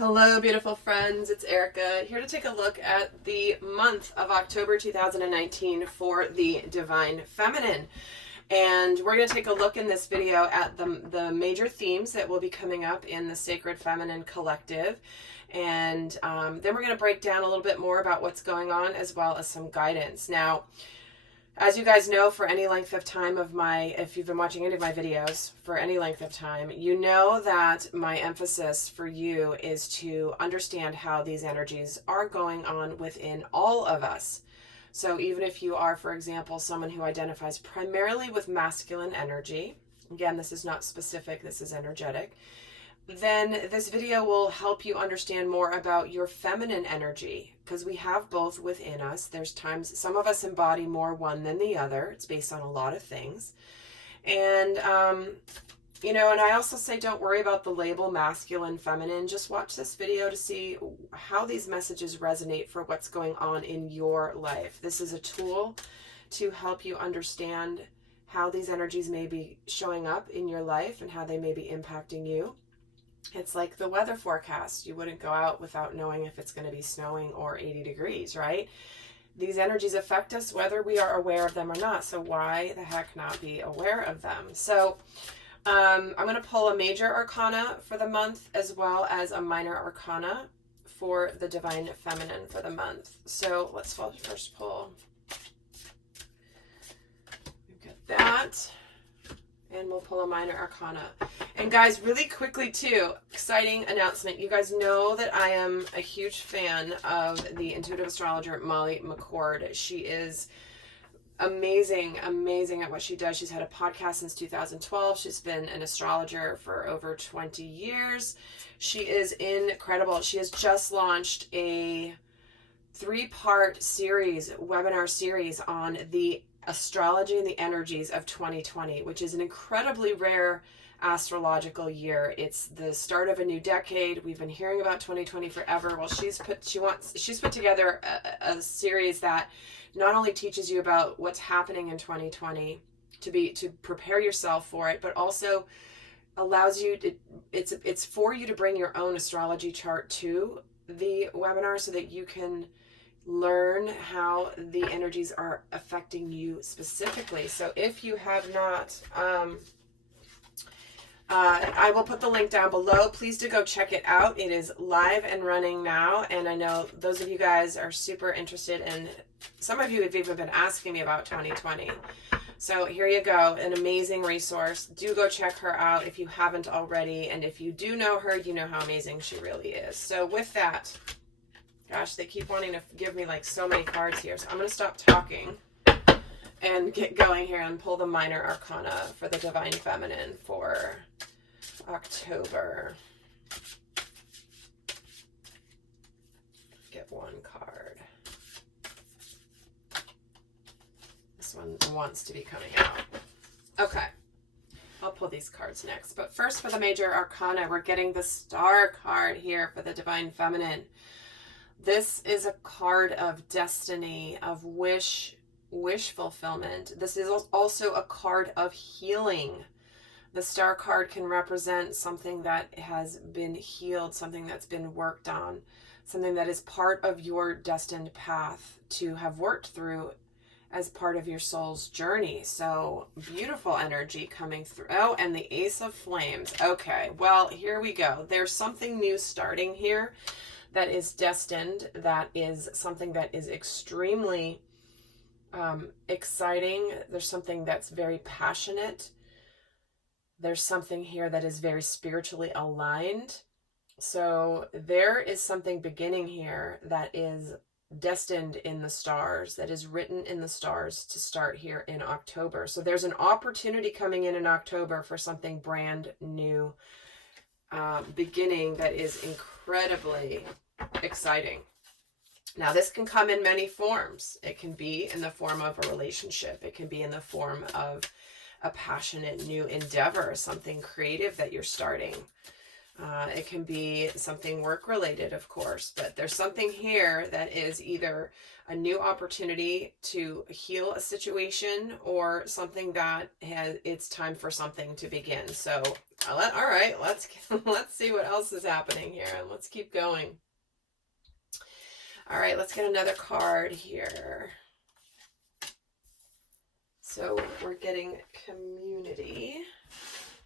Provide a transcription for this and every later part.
Hello, beautiful friends. It's Erika here to take a look at the month of October 2019 for the Divine Feminine. And we're going to take a look in this video at the major themes that will be coming up in the Sacred Feminine Collective. And then we're going to break down a little bit more about what's going on as well as some guidance. Now, as you guys know, for any length of time if you've been watching any of my videos for any length of time, you know that my emphasis for you is to understand how these energies are going on within all of us. So even if you are, for example, someone who identifies primarily with masculine energy, again, this is not specific, this is energetic, then this video will help you understand more about your feminine energy, because we have both within us. There's times some of us embody more one than the other. It's based on a lot of things. And, and I also say don't worry about the label masculine, feminine. Just watch this video to see how these messages resonate for what's going on in your life. This is a tool to help you understand how these energies may be showing up in your life and how they may be impacting you. It's like the weather forecast. You wouldn't go out without knowing if it's going to be snowing or 80 degrees, right? These energies affect us whether we are aware of them or not. So why the heck not be aware of them? So I'm going to pull a major arcana for the month as well as a minor arcana for the Divine Feminine for the month. So let's first pull. We've got that. And we'll pull a minor arcana. And guys, really quickly too, exciting announcement. You guys know that I am a huge fan of the intuitive astrologer Molly McCord. She is amazing at what she does. She's had a podcast since 2012. She's been an astrologer for over 20 years. She is incredible. She has just launched a 3-part webinar series on the astrology and the energies of 2020, which is an incredibly rare astrological year. It's the start of a new decade. We've been hearing about 2020 forever. Well, she's put together a series that not only teaches you about what's happening in 2020 to prepare yourself for it, but also allows you to, it's for you to bring your own astrology chart to the webinar so that you can learn how the energies are affecting you specifically. So if you have not, I will put the link down below. Please do go check it out. It is live and running now. And I know those of you guys are super interested, and some of you have even been asking me about 2020. So here you go, an amazing resource. Do go check her out if you haven't already. And if you do know her, you know how amazing she really is. So with that, gosh, they keep wanting to give me like so many cards here. So I'm going to stop talking and get going here and pull the minor arcana for the Divine Feminine for October. Get one card. This one wants to be coming out. Okay. I'll pull these cards next. But first, for the major arcana, we're getting the Star card here for the Divine Feminine. This is a card of destiny, of wish fulfillment. This is also a card of healing. The Star card can represent something that has been healed, something that's been worked on, something that is part of your destined path to have worked through as part of your soul's journey. So beautiful energy coming through. Oh, and the Ace of Flames. Okay, well, here we go. There's something new starting here that is destined, that is something that is extremely exciting. There's something that's very passionate. There's something here that is very spiritually aligned. So there is something beginning here that is destined in the stars, that is written in the stars to start here in October. So there's an opportunity coming in October for something brand new, beginning that is incredibly exciting. Now, this can come in many forms. It can be in the form of a relationship. It can be in the form of a passionate new endeavor, something creative that you're starting. It can be something work related, of course, but there's something here that is either a new opportunity to heal a situation or something that it's time for something to begin. So, all right, let's see what else is happening here, and let's keep going. All right, let's get another card here. So we're getting community.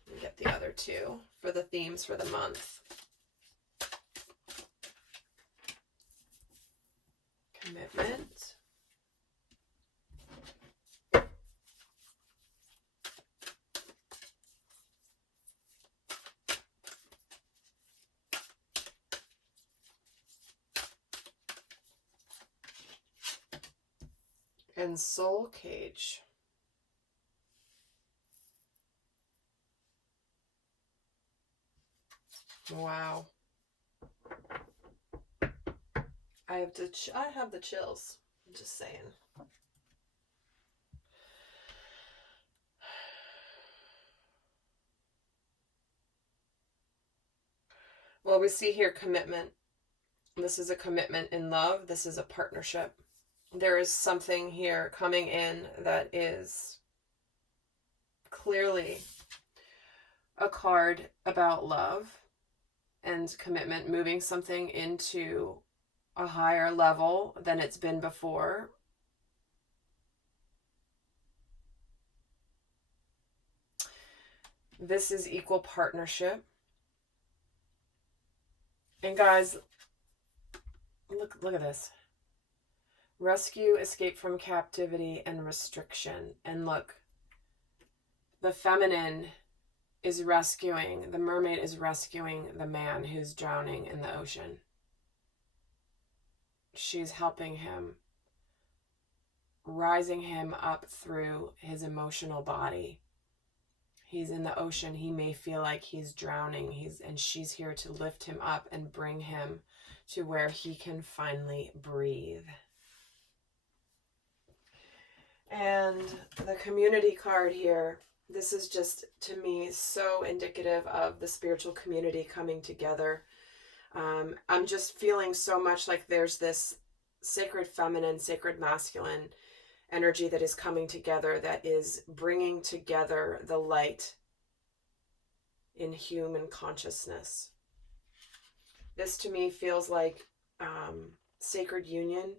Let me get the other two for the themes for the month. Commitment. And soul cage. Wow. I have the chills. I'm just saying. Well, we see here commitment. This is a commitment in love. This is a partnership. There is something here coming in that is clearly a card about love and commitment, moving something into a higher level than it's been before. This is equal partnership. And guys, look at this. Rescue, escape from captivity, and restriction. And look, the feminine is rescuing, the mermaid is rescuing the man who's drowning in the ocean. She's helping him, rising him up through his emotional body. He's in the ocean. He may feel like he's drowning. And she's here to lift him up and bring him to where he can finally breathe. And the community card here, this is just, to me, so indicative of the spiritual community coming together. I'm just feeling so much like there's this sacred feminine, sacred masculine energy that is coming together, that is bringing together the light in human consciousness. This to me feels like sacred union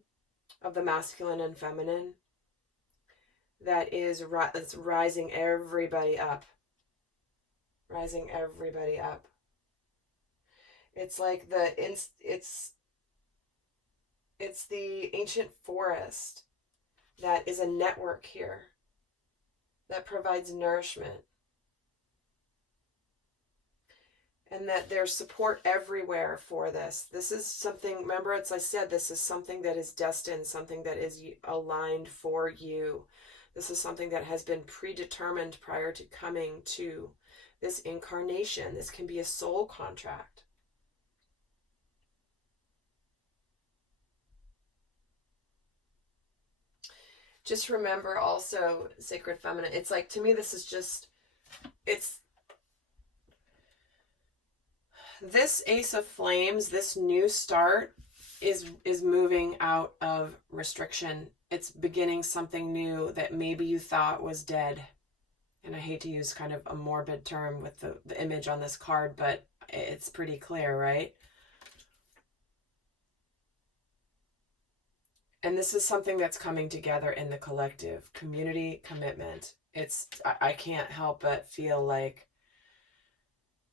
of the masculine and feminine that is rising everybody up. Rising everybody up. It's like it's the ancient forest that is a network here that provides nourishment. And that there's support everywhere for this. This is something, remember, as I said, this is something that is destined, something that is aligned for you. This is something that has been predetermined prior to coming to this incarnation. This can be a soul contract. Just remember also, sacred feminine, it's like, to me, this is just, it's, this Ace of Flames, this new start is moving out of restriction. It's beginning something new that maybe you thought was dead. And I hate to use kind of a morbid term with the image on this card, but it's pretty clear, right? And this is something that's coming together in the collective community commitment. I can't help but feel like,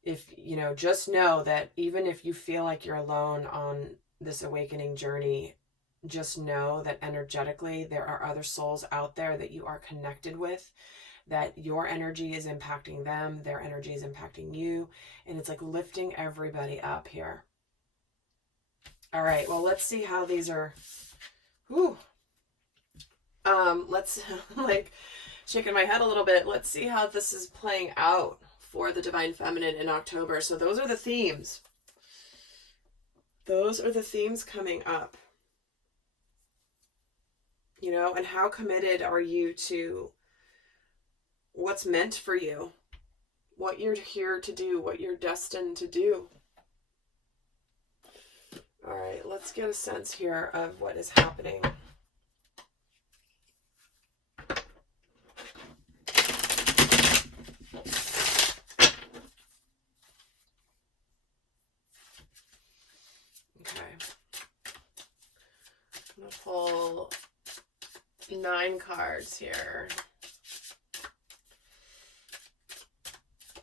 if, you know, just know that even if you feel like you're alone on this awakening journey, just know that energetically there are other souls out there that you are connected with, that your energy is impacting them, their energy is impacting you, and it's like lifting everybody up here. All right, well, let's see how these are. Let's, like, shaking my head a little bit. Let's see how this is playing out for the Divine Feminine in October. So those are the themes. Those are the themes coming up. You know, and how committed are you to what's meant for you? What you're here to do, what you're destined to do. let's get a sense here of what is happening. Okay. I'm going to pull 9 cards here.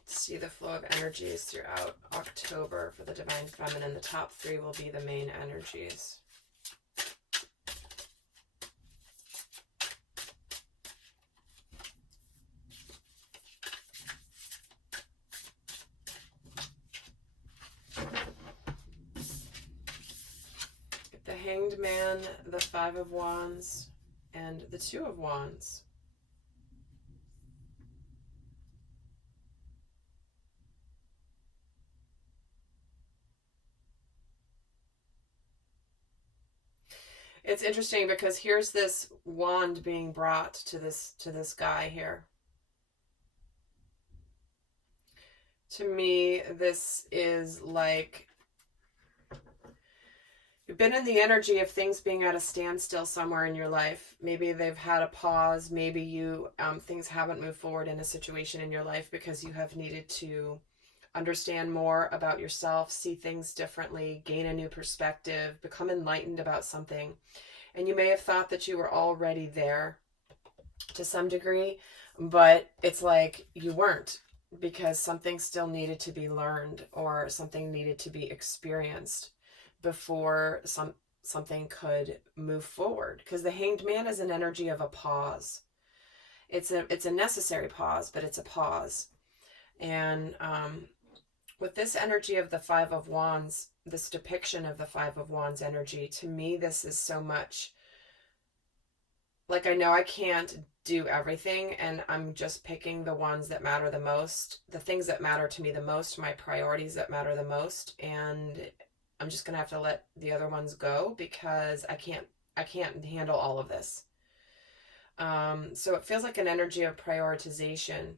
See the flow of energies throughout October for the Divine Feminine. The top 3 will be the main energies. The Hanged Man, the 5 of Wands, and the 2 of Wands. It's interesting because here's this wand being brought to this guy here. To me, this is like you've been in the energy of things being at a standstill somewhere in your life. Maybe they've had a pause. Maybe you things haven't moved forward in a situation in your life because you have needed to understand more about yourself, see things differently, gain a new perspective, become enlightened about something. And you may have thought that you were already there to some degree, but it's like you weren't, because something still needed to be learned or something needed to be experienced before something could move forward. Because the Hanged Man is an energy of a pause. It's a necessary pause, but it's a pause. And with this energy of the 5 of Wands, this depiction of the 5 of Wands energy, to me, this is so much like, I know I can't do everything, and I'm just picking the ones that matter the most, the things that matter to me the most, my priorities that matter the most, and I'm just going to have to let the other ones go because I can't handle all of this. So it feels like an energy of prioritization.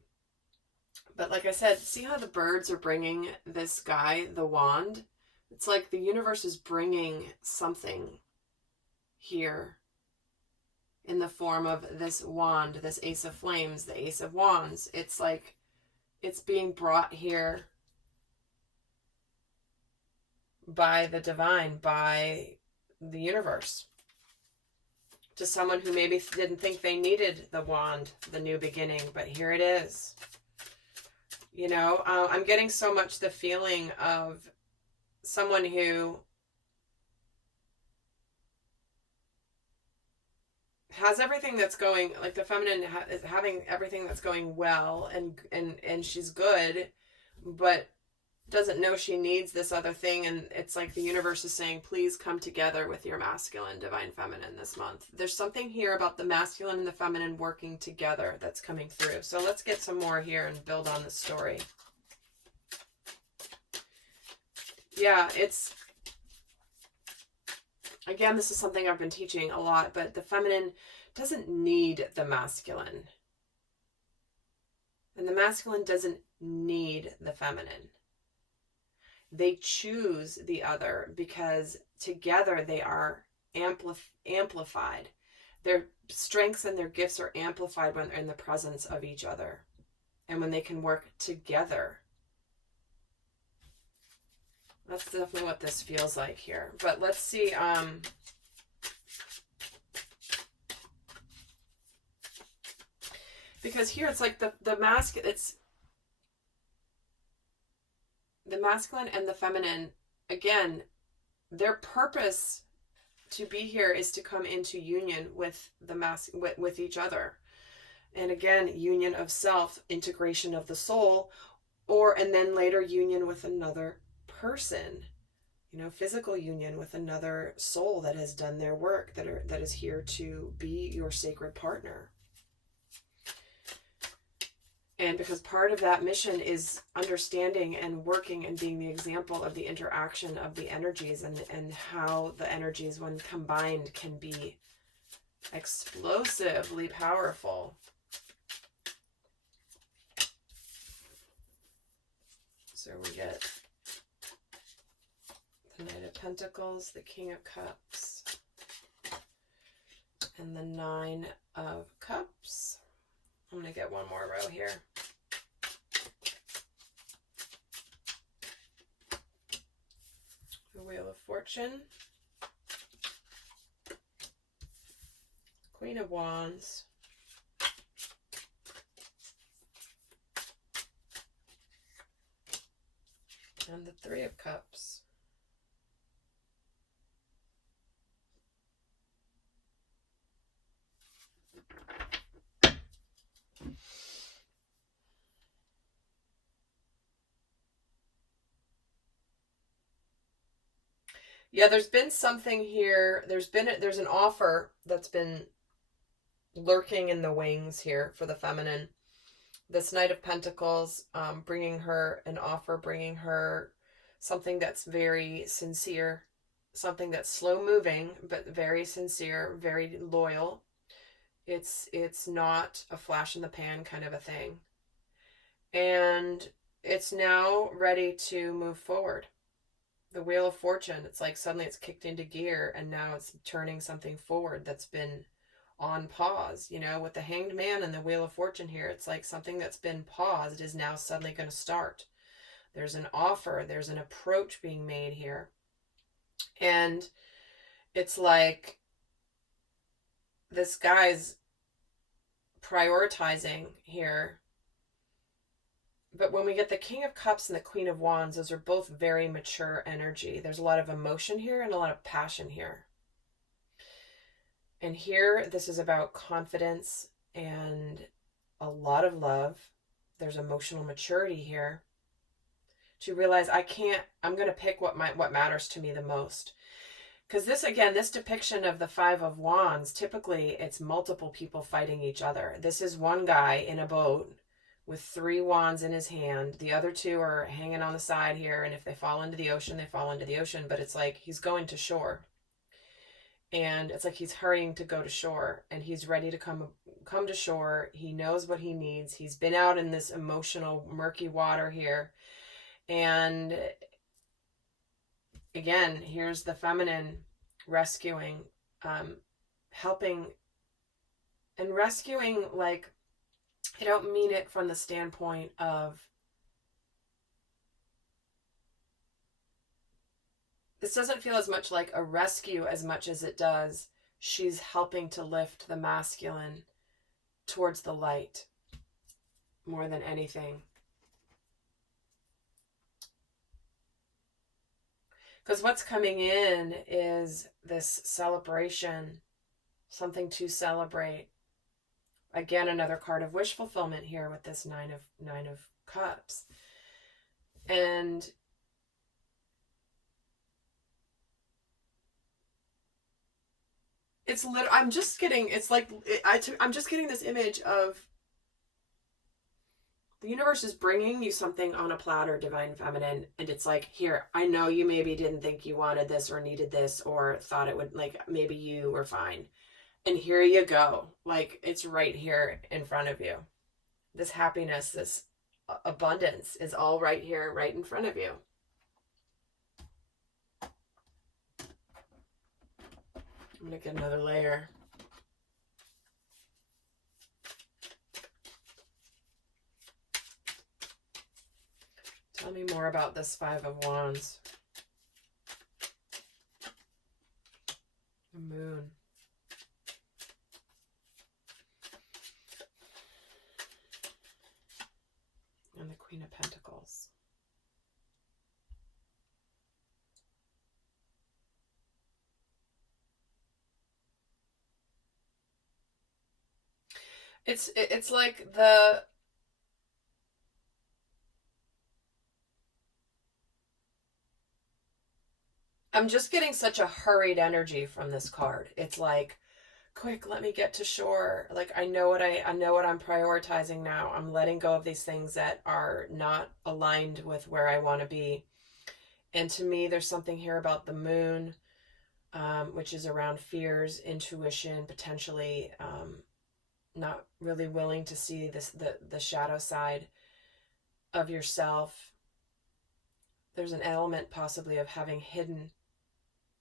But like I said, see how the birds are bringing this guy the wand? It's like the universe is bringing something here in the form of this wand, this Ace of Flames, the Ace of Wands. It's like it's being brought here by the divine, by the universe, to someone who maybe didn't think they needed the wand, the new beginning, but here it is. You know, I'm getting so much the feeling of someone who has everything that's going, like the feminine is having everything that's going well, and she's good, but doesn't know she needs this other thing. And it's like the universe is saying, please come together with your masculine, divine feminine this month. There's something here about the masculine and the feminine working together that's coming through. So let's get some more here and build on the story. Yeah, it's, again, this is something I've been teaching a lot, but the feminine doesn't need the masculine. And the masculine doesn't need the feminine. They choose the other because together they are amplified. Their strengths and their gifts are amplified when they're in the presence of each other and when they can work together. That's definitely what this feels like here. But let's see. Because here it's like the masculine and the feminine, again, their purpose to be here is to come into union with with each other. And again, union of self, integration of the soul, and then later union with another person, you know, physical union with another soul that has done their work, that is here to be your sacred partner. And because part of that mission is understanding and working and being the example of the interaction of the energies and how the energies, when combined, can be explosively powerful. So we get the Knight of Pentacles, the King of Cups, and the Nine of Cups. I'm going to get one more row here. The Wheel of Fortune, Queen of Wands, and the Three of Cups. Yeah, there's been something here. There's an offer that's been lurking in the wings here for the feminine. This Knight of Pentacles, bringing her an offer, bringing her something that's very sincere, something that's slow moving, but very sincere, very loyal. It's not a flash in the pan kind of a thing. And it's now ready to move forward. The Wheel of Fortune, it's like suddenly it's kicked into gear and now it's turning something forward that's been on pause. You know, with the Hanged Man and the Wheel of Fortune here, it's like something that's been paused is now suddenly going to start. There's an offer, there's an approach being made here. And it's like this guy's prioritizing here. But when we get the King of Cups and the Queen of Wands, those are both very mature energy. There's a lot of emotion here and a lot of passion here. And here, this is about confidence and a lot of love. There's emotional maturity here to realize I'm going to pick what matters to me the most. Because this, again, this depiction of the Five of Wands, typically it's multiple people fighting each other. This is one guy in a boat with 3 wands in his hand. The other 2 are hanging on the side here, and if they fall into the ocean, they fall into the ocean. But it's like he's going to shore. And it's like he's hurrying to go to shore, and he's ready to come to shore. He knows what he needs. He's been out in this emotional, murky water here. And again, here's the feminine rescuing, helping and rescuing, like, I don't mean it from the standpoint of this doesn't feel as much like a rescue as much as it does she's helping to lift the masculine towards the light more than anything. Because what's coming in is this celebration, something to celebrate. Again, another card of wish fulfillment here with this Nine of Cups. And it's I'm just getting this image of the universe is bringing you something on a platter, divine feminine, and it's like, here, I know you maybe didn't think you wanted this or needed this or thought it would, like, maybe you were fine. And here you go. Like, it's right here in front of you. This happiness, this abundance is all right here, right in front of you. I'm going to get another layer. Tell me more about this Five of Wands. The Moon. And the Queen of Pentacles. It's like I'm just getting such a hurried energy from this card. It's like, quick, let me get to shore. Like, I know what I'm prioritizing now. I'm letting go of these things that are not aligned with where I want to be. And to me, there's something here about the Moon, which is around fears, intuition, potentially not really willing to see the shadow side of yourself. There's an element possibly of having hidden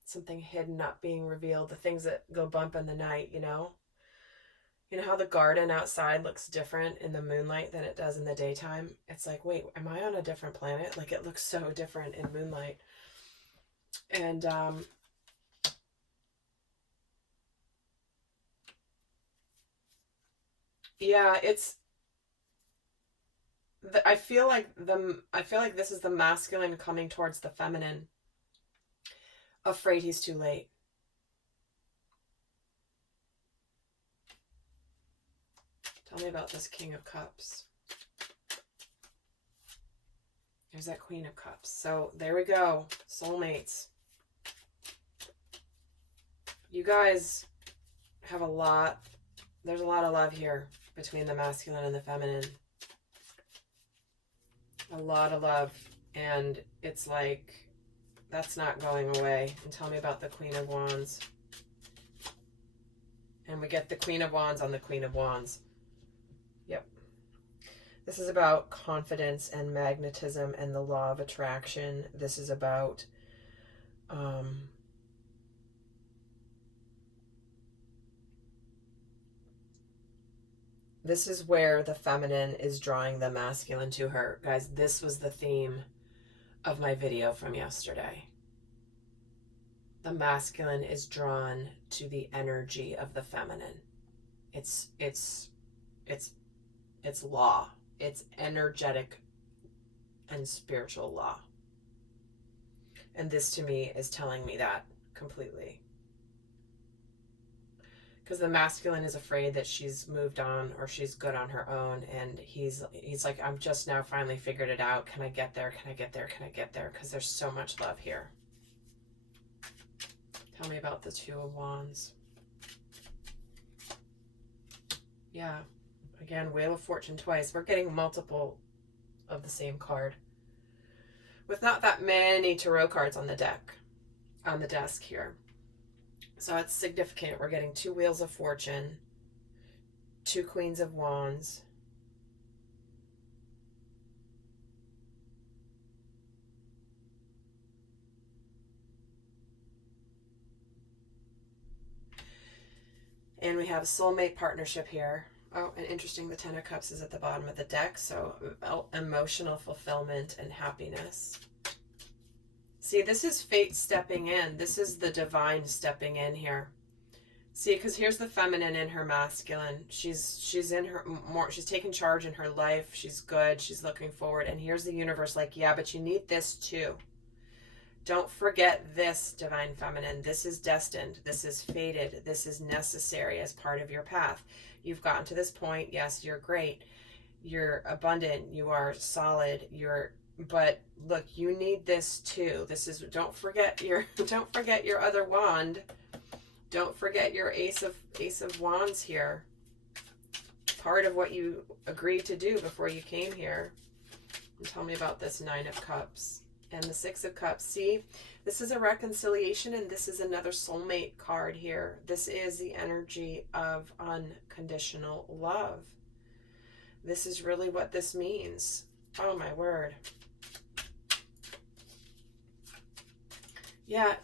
something hidden not being revealed, the things that go bump in the night, you know? You know how the garden outside looks different in the moonlight than it does in the daytime? It's like, wait, am I on a different planet? Like, it looks so different in moonlight. And yeah, it's I feel like this is the masculine coming towards the feminine, afraid he's too late. Tell me about this King of Cups. There's that Queen of Cups. So there we go. Soulmates. You guys have a lot. There's a lot of love here between the masculine and the feminine. A lot of love. And it's like, that's not going away. And tell me about the Queen of Wands. And we get the Queen of Wands on the Queen of Wands. Yep. This is about confidence and magnetism and the law of attraction. This is about this is where the feminine is drawing the masculine to her. Guys, this was the theme of my video from yesterday. The masculine is drawn to the energy of the feminine. It's law. It's energetic and spiritual law. And this to me is telling me that completely. Because the masculine is afraid that she's moved on or she's good on her own. And he's like, I'm just now finally figured it out. Can I get there? Can I get there? Can I get there? Because there's so much love here. Tell me about the Two of Wands. Yeah. Again, Wheel of Fortune twice. We're getting multiple of the same card. With not that many tarot cards on the deck, on the desk here. So it's significant. We're getting 2 Wheels of Fortune, 2 Queens of Wands, and we have soulmate partnership here. Oh, and interesting, the Ten of Cups is at the bottom of the deck, so emotional fulfillment and happiness. See, this is fate stepping in. This is the divine stepping in here. See, because here's the feminine in her masculine. She's in her more. She's taking charge in her life. She's good. She's looking forward. And here's the universe like, yeah, but you need this too. Don't forget this, divine feminine. This is destined. This is fated. This is necessary as part of your path. You've gotten to this point. Yes, you're great. You're abundant. You are solid. But look, you need this too. This is, don't forget your other wand. Don't forget your Ace of Wands here. Part of what you agreed to do before you came here. And tell me about this Nine of Cups and the Six of Cups. See, this is a reconciliation, and this is another soulmate card here. This is the energy of unconditional love. This is really what this means. Oh my word. Yeah.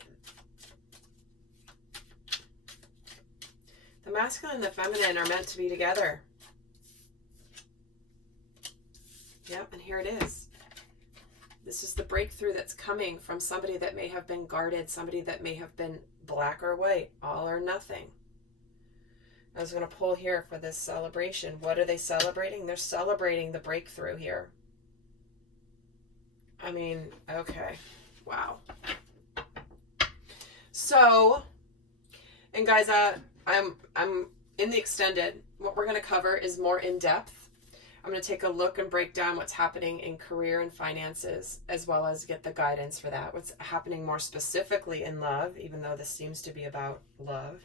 The masculine and the feminine are meant to be together. Yep, and here it is. This is the breakthrough that's coming from somebody that may have been guarded, somebody that may have been black or white, all or nothing. I was going to pull here for this celebration. What are they celebrating? They're celebrating the breakthrough here. I mean, okay. Wow. So, and guys, I'm in the extended. What we're going to cover is more in depth. I'm going to take a look and break down what's happening in career and finances, as well as get the guidance for that. What's happening more specifically in love, even though this seems to be about love.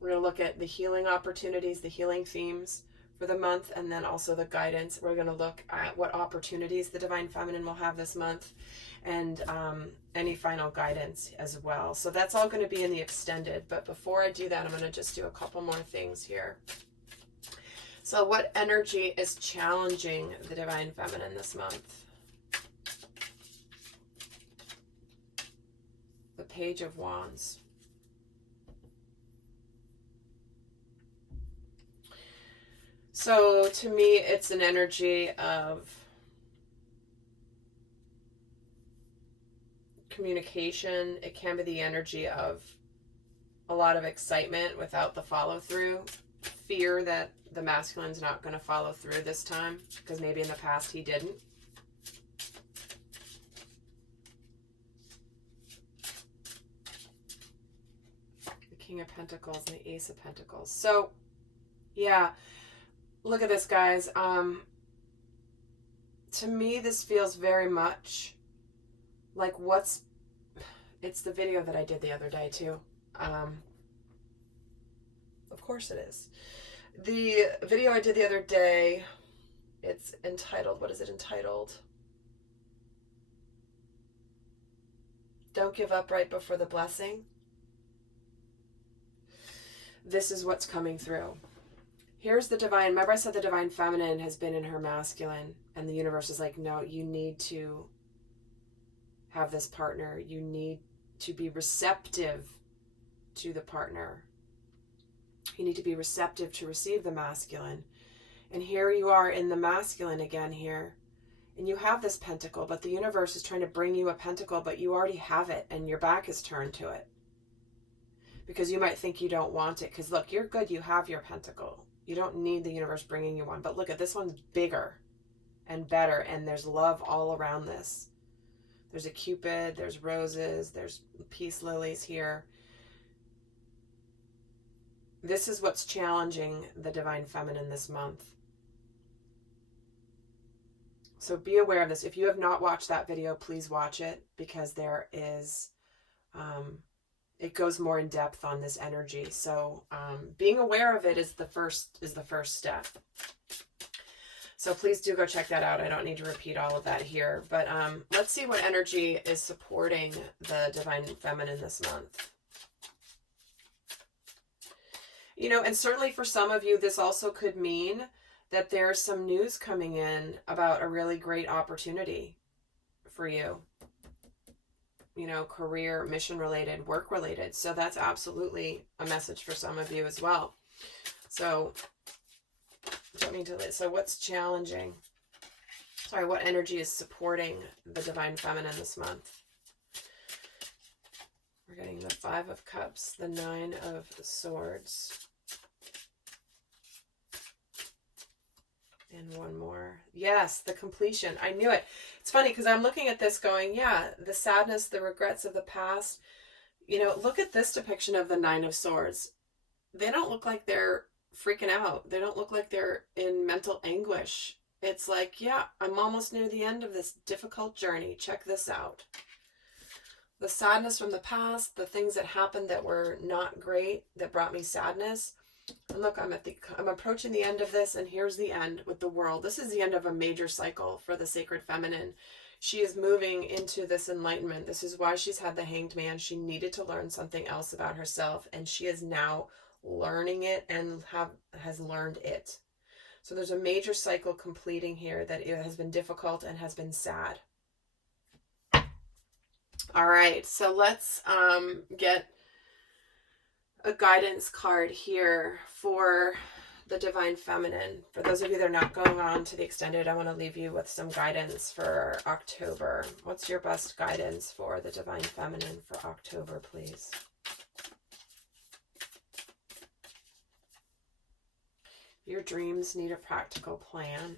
We're going to look at the healing opportunities, the healing themes for the month, and then also the guidance. We're going to look at what opportunities the Divine Feminine will have this month, and any final guidance as well. So that's all going to be in the extended. But before I do that, I'm going to just do a couple more things here. So what energy is challenging the Divine Feminine this month? The Page of Wands. So to me, it's an energy of communication. It can be the energy of a lot of excitement without the follow through. Fear that the masculine's not going to follow through this time, because maybe in the past he didn't. The King of Pentacles and the Ace of Pentacles. So, yeah, look at this, guys. To me, this feels very much like it's the video that I did the other day, too. Of course it is. The video I did the other day, it's entitled, what is it entitled? Don't give up right before the blessing. This is what's coming through. Here's the divine. Remember I said the divine feminine has been in her masculine, and the universe is like, no, you need to have this partner. You need to be receptive to the partner. You need to be receptive to receive the masculine. And here you are in the masculine again here. And you have this pentacle, but the universe is trying to bring you a pentacle, but you already have it and your back is turned to it. Because you might think you don't want it. Because look, you're good. You have your pentacle. You don't need the universe bringing you one. But look at this one's bigger and better. And there's love all around this. There's a Cupid. There's roses. There's peace lilies here. This is what's challenging the divine feminine this month. So be aware of this. If you have not watched that video, please watch it, because there is, it goes more in depth on this energy. So being aware of it is the first step. So please do go check that out. I don't need to repeat all of that here, but let's see what energy is supporting the divine feminine this month. You know, and certainly for some of you, this also could mean that there's some news coming in about a really great opportunity for you. You know, career, mission related, work related. So that's absolutely a message for some of you as well. So, so what's challenging? Sorry, what energy is supporting the divine feminine this month? We're getting the 5 of Cups, the 9 of Swords. And one more. Yes, the completion. I knew it. It's funny because I'm looking at this going, yeah, the sadness, the regrets of the past. You know, look at this depiction of the 9 of Swords. They don't look like they're freaking out. They don't look like they're in mental anguish. It's like, yeah, I'm almost near the end of this difficult journey. Check this out. The sadness from the past, the things that happened that were not great, that brought me sadness. And look, I'm approaching the end of this, and here's the end with the world. This is the end of a major cycle for the sacred feminine. She is moving into this enlightenment. This is why she's had the Hanged Man. She needed to learn something else about herself, and she is now learning it and has learned it. So there's a major cycle completing here that it has been difficult and has been sad. All right, so let's get a guidance card here for the divine feminine. For those of you that are not going on to the extended, I want to leave you with some guidance for October. What's your best guidance for the divine feminine for October, please? Your dreams need a practical plan.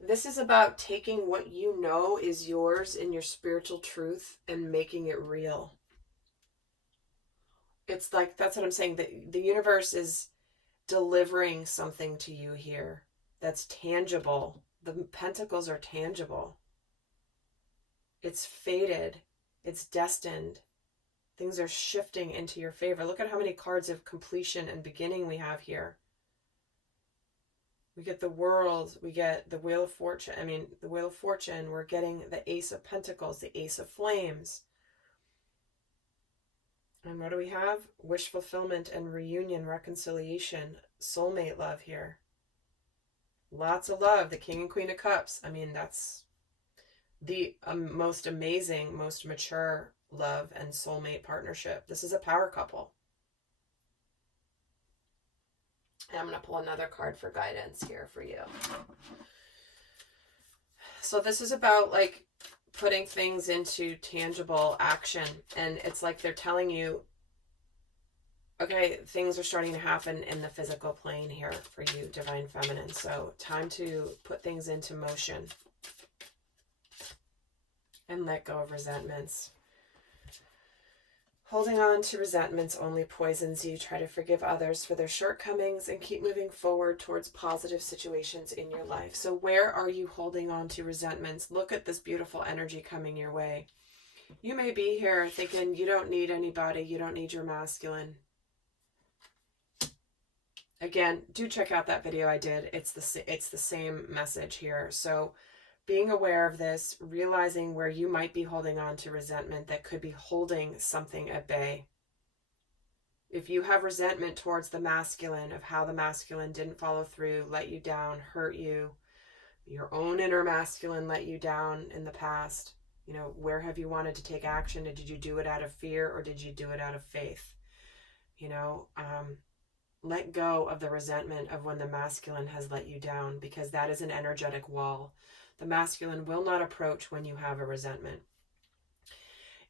This is about taking what you know is yours in your spiritual truth and making it real. It's like, that's what I'm saying. The universe is delivering something to you here that's tangible. The pentacles are tangible. It's fated. It's destined. Things are shifting into your favor. Look at how many cards of completion and beginning we have here. We get the World. We get the Wheel of Fortune. The Wheel of Fortune. We're getting the Ace of Pentacles, the Ace of Flames. And what do we have? Wish fulfillment and reunion, reconciliation, soulmate love here. Lots of love. The King and Queen of Cups. That's the most amazing, most mature love and soulmate partnership. This is a power couple. And I'm going to pull another card for guidance here for you. So this is about like putting things into tangible action. And it's like they're telling you, okay, things are starting to happen in the physical plane here for you, Divine Feminine. So time to put things into motion and let go of resentments. Holding on to resentments only poisons you. Try to forgive others for their shortcomings and keep moving forward towards positive situations in your life. So where are you holding on to resentments? Look at this beautiful energy coming your way. You may be here thinking you don't need anybody. You don't need your masculine. Again, do check out that video I did. It's the same message here. So being aware of this, realizing where you might be holding on to resentment that could be holding something at bay. If you have resentment towards the masculine, of how the masculine didn't follow through, let you down, hurt you, your own inner masculine let you down in the past, you know, where have you wanted to take action? Did you do it out of fear or did you do it out of faith? You know, let go of the resentment of when the masculine has let you down, because that is an energetic wall. The masculine will not approach when you have a resentment.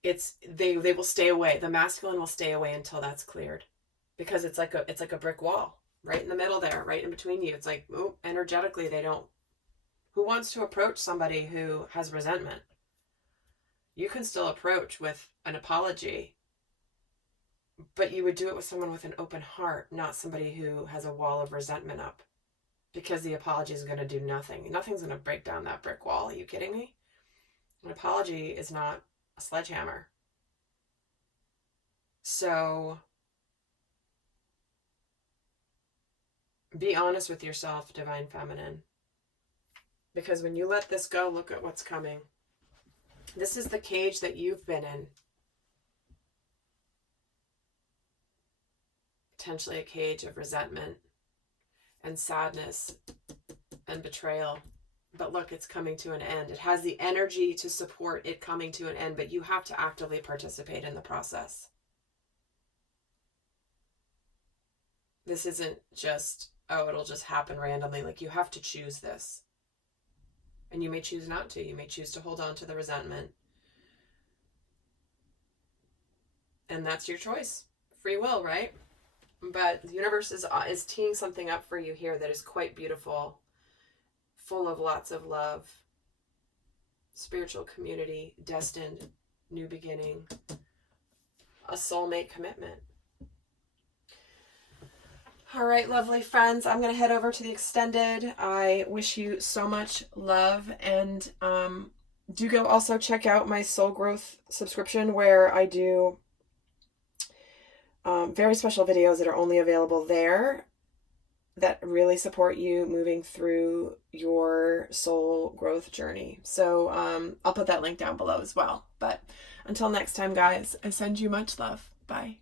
They will stay away. The masculine will stay away until that's cleared, because it's like a brick wall right in the middle there, right in between you. It's like, oh, energetically they don't. Who wants to approach somebody who has resentment? You can still approach with an apology, but you would do it with someone with an open heart, not somebody who has a wall of resentment up. Because the apology is going to do nothing. Nothing's going to break down that brick wall. Are you kidding me? An apology is not a sledgehammer. So be honest with yourself, Divine Feminine. Because when you let this go, look at what's coming. This is the cage that you've been in. Potentially a cage of resentment and sadness and betrayal. But look, it's coming to an end. It has the energy to support it coming to an end, but you have to actively participate in the process. This isn't just, oh, it'll just happen randomly. Like, you have to choose this. And you may choose not to. You may choose to hold on to the resentment. And that's your choice. Free will, right? But the universe is teeing something up for you here that is quite beautiful, full of lots of love, spiritual community, destined, new beginning, a soulmate commitment. All right, lovely friends, I'm going to head over to the extended. I wish you so much love, and do go also check out my Soul Growth subscription, where I do very special videos that are only available there that really support you moving through your soul growth journey. So I'll put that link down below as well. But until next time, guys, I send you much love. Bye.